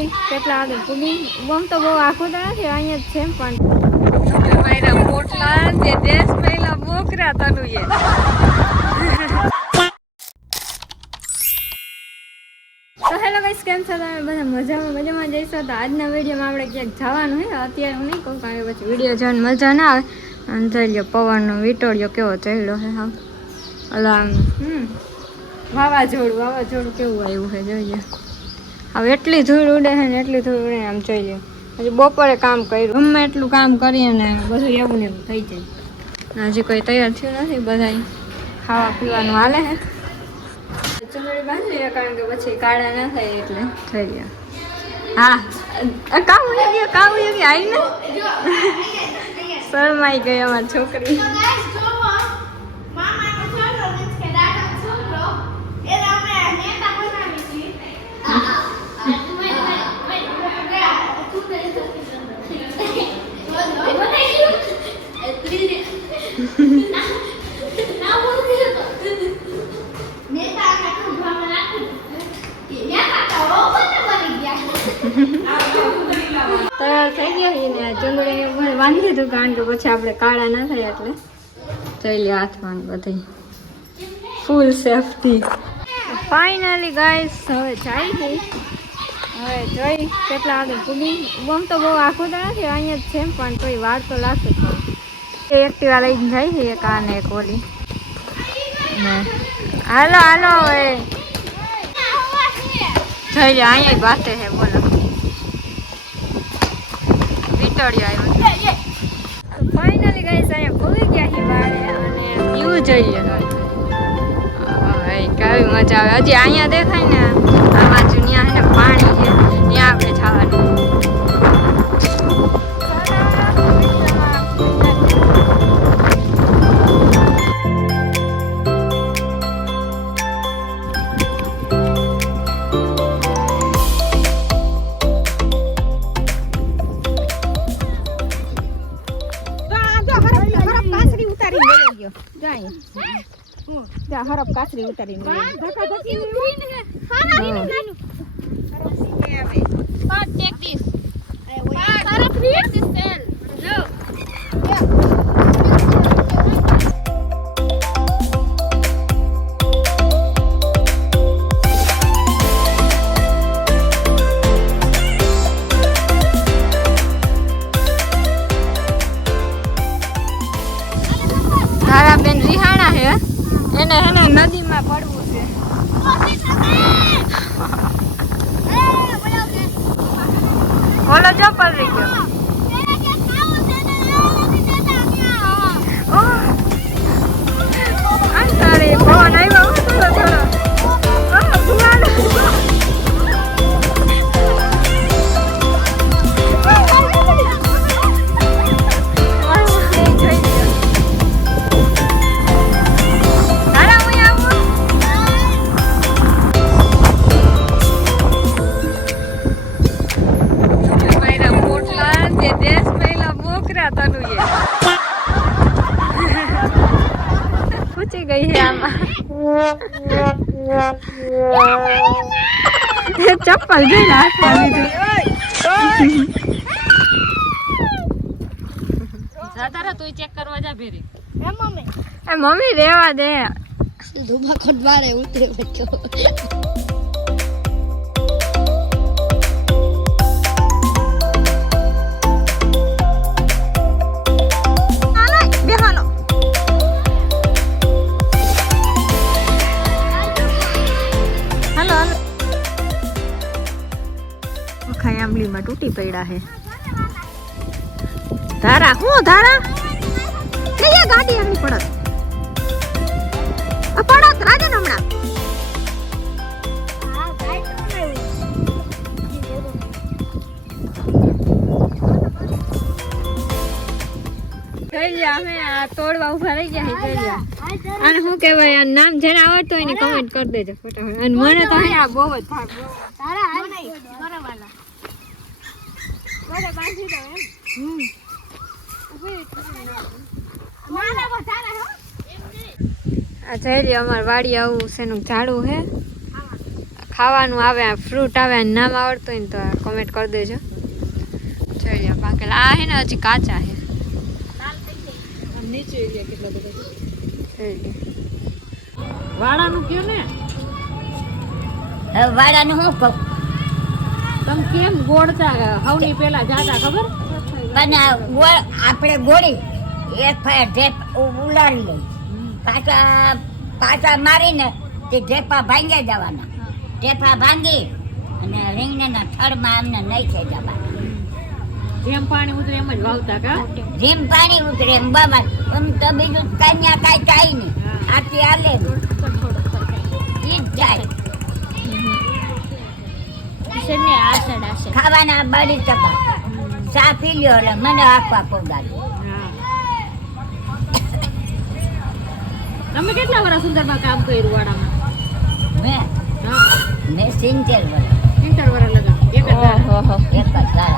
કેટલા વાગે પૂગી બમ તો બહુ આખું તો નથી અહીંયા જ છે પણ મારા પોટલા જે દેશ પહેલા બોકરા તનું એ તો હેલો ગાઈસ કેમ છો તમે બધા મજામાં જઈશો તો આજના વિડીયોમાં આપણે ક્યાંક જવાનું છે અત્યારે હું નહીં કહું કારણ કે પછી વિડીયો જોઈને મજા ના આવે અને જોઈ લો પવનનો વીટોળિયો કેવો ચડ્યો છે હા અલા વાવાઝોડું કેવું આવ્યું છે જોઈએ હવે એટલી ધૂળ ઉડે છે ને એટલી ધૂળ ઉડે આમ જોઈ લો હજી બપોરે કામ કર્યું ગમે એટલું કામ કરીએ ને બધું એવું ને એવું થઈ જાય હજી કોઈ તૈયાર થયું નથી બધા ખાવા પીવાનું હાલે છે ચૂંટણી બાંધી કારણ કે પછી કાળા ના થાય એટલે થઈ ગયા હા કામ આવી આવીને શરમાઈ ગઈ અમારી છોકરી તૈયાર થઈ ગયા ને ચૂંદડીને બાંધી દીધું કારણ કે પછી આપણે કાળા ના થાય એટલે જોઈ લે હાથમાં બધી ફૂલ સેફટી ફાઇનલી ગાઈસ હવે જાય ગઈ હવે જોઈ કેટલા વાગે પૂગી બમ તો બહુ આખું તો નથી અહીંયા જ છે પણ કોઈ વાર તો લાગશે એ એક્ટિવા લઈને જાય છે એક આ ને એક ઓલી હાલો હવે જોઈ લે અહીંયા બાતે છે બોલો ફાઇનલી ગાઈસ અહીંયા પૂગી ગયા છે બારે અને વ્યૂ જોઈએ કેવી મજા આવે હજી અહીંયા દેખાય ને આ બાજુ ત્યાં છે ને પાણી છે ત્યાં આપણે જવાનું હરપ કાચરી ઉતારી બેન રિહાણા હે એને હેને નદીમાં પડવું છે બોલો જો પલરી ગયો અંતરે પવન આવ્યો થોડો પૂછી ગઈ છે આમાં ચપ્પલ જોઈને હાથમાં તું ચેક કરવા જા ભેરી મમ્મી રેવા દે ધુમા ખોટવારે ઉતરે બચ્ચો આંબલીમાં તૂટી પડ્યા છે ધારા હું ધારા કઈ ગાડી આની પડત રાજન હમણાં અમે આ તોડવા ઉભા રહી ગયા અને શું કહેવાય આ નામ જેને આવડતો હોય ને કમેન્ટ કરી દેજો ફટાફટ અને મને તો અહીંયા બહુ જ થાક આ જઈ અમાર વાડી આવું છે નું ઝાડું હે ખાવાનું આવે ફ્રૂટ આવે નામ આવડતું હોય ને તો કોમેન્ટ કરી દેજો. જોઈ લો પાકેલા આ હે ને હજી કાચા હે. નીચે કેટલા બધા વાડાનું કયો ને વાડાનું શું કહું તમે કેમ ગોળતા હવની પેલા જાતા ખબર પણ આપણે ગોળી એક ફાય ઢેપ ઉલાડી લઈ પાછા મારીને તે ઢેપા ભાંગી જવાના. ઢેપા ભાંગી અને રીંગણાના થડમાં અમને નહીં થઈ જવાના. જેમ પાણી ઉતરે એમ જ વાવતા કા જેમ પાણી ઉતરે એમ બાબા એમ તો બીજું કન્યા કાંઈ થાય નહીં. આથી હાલે ઈ જ જાય. ખાવાના બળી ચપા ચા પી લ્યો એટલે મને આખવા પોગાડી. તમે કેટલા વર્ષ સુંદરમાં કામ કર્યું વાડામાં? મેં 70 વર્ષ. 70 વર્ષ લગા એક જ દાડા.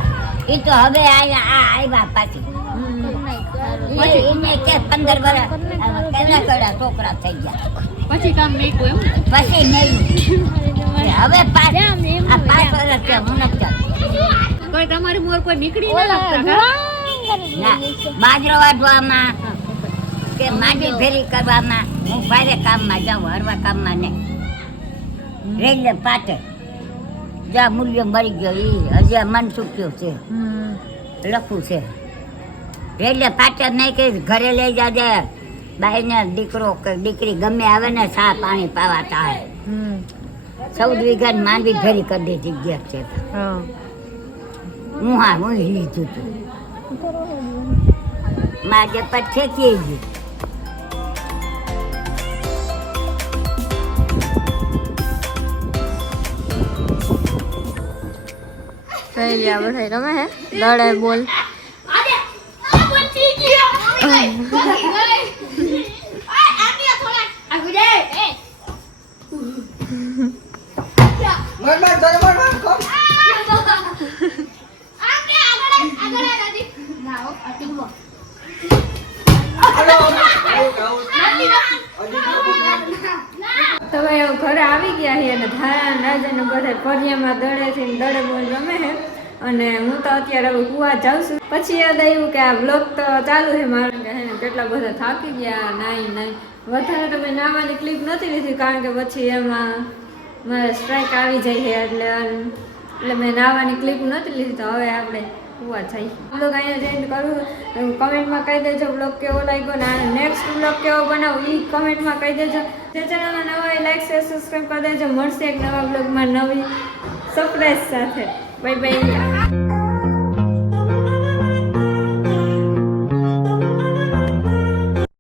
એ તો હવે આવ્યા પાછી એને કે 15 વર્ષ કેના કડા છોકરા થઈ ગયા પછી કામ મેકું એમ પછી નહીં હવે 5 વર્ષ કે હું નથી કોઈ તમારી મોર કોઈ નીકળી ના લાગતા ના બાજરો વાઢવામાં કે માંડી ફેરી કરવામાં હું ભારે કામમાં જાઉં હરવા કામમાં નહીં. રેલવે પાટે જ્યાં મૂલ્ય મરી ગયો એ હજી મન ચૂક્યું છે લખું છે. રેલવે પાટે નહીં કે ઘરે લઈ જાજે બાઈને દીકરો કે દીકરી ગમે આવે ને ચા પાણી પાવા ચાલે. 14 વીઘા માંડવી ફેરી કરી દીધી ગયા છે. હું લીધું હતું મારે પછી ગયું. ફેરિયા બધા રમે હે લડે બોલ તો ભાઈ ઘરે આવી ગયા છે અને ધારા રાજ અને બધા ફરિયામાં દડે છે દડે બોલ રમે છે. અને હું તો અત્યારે હવે કુવા જાઉં છું. પછી યાદ આવ્યું કે આ બ્લોગ તો ચાલુ છે મારું કે કેટલા બધા થાકી ગયા નાઈ વધારે તો મેં નાવાની ક્લિપ નથી લીધી કારણ કે પછી એમાં મારે સ્ટ્રાઇક આવી જાય છે એટલે મેં નાવાની ક્લિપ નથી લીધી. તો હવે આપણે કુવા જઈએ. બ્લોગ અહીંયા જઈને કરું કમેન્ટમાં કહી દેજો બ્લોગ કેવો લાગ્યો ને નેક્સ્ટ બ્લોગ કેવો બનાવું એ કમેન્ટમાં કહી દેજો. જે ચેનલમાં નવા હોય લાઈક શેર સબસ્ક્રાઈબ કરી દેજો. મળશે એક નવા બ્લોગમાં નવી સરપ્રાઈઝ સાથે. Bye bye.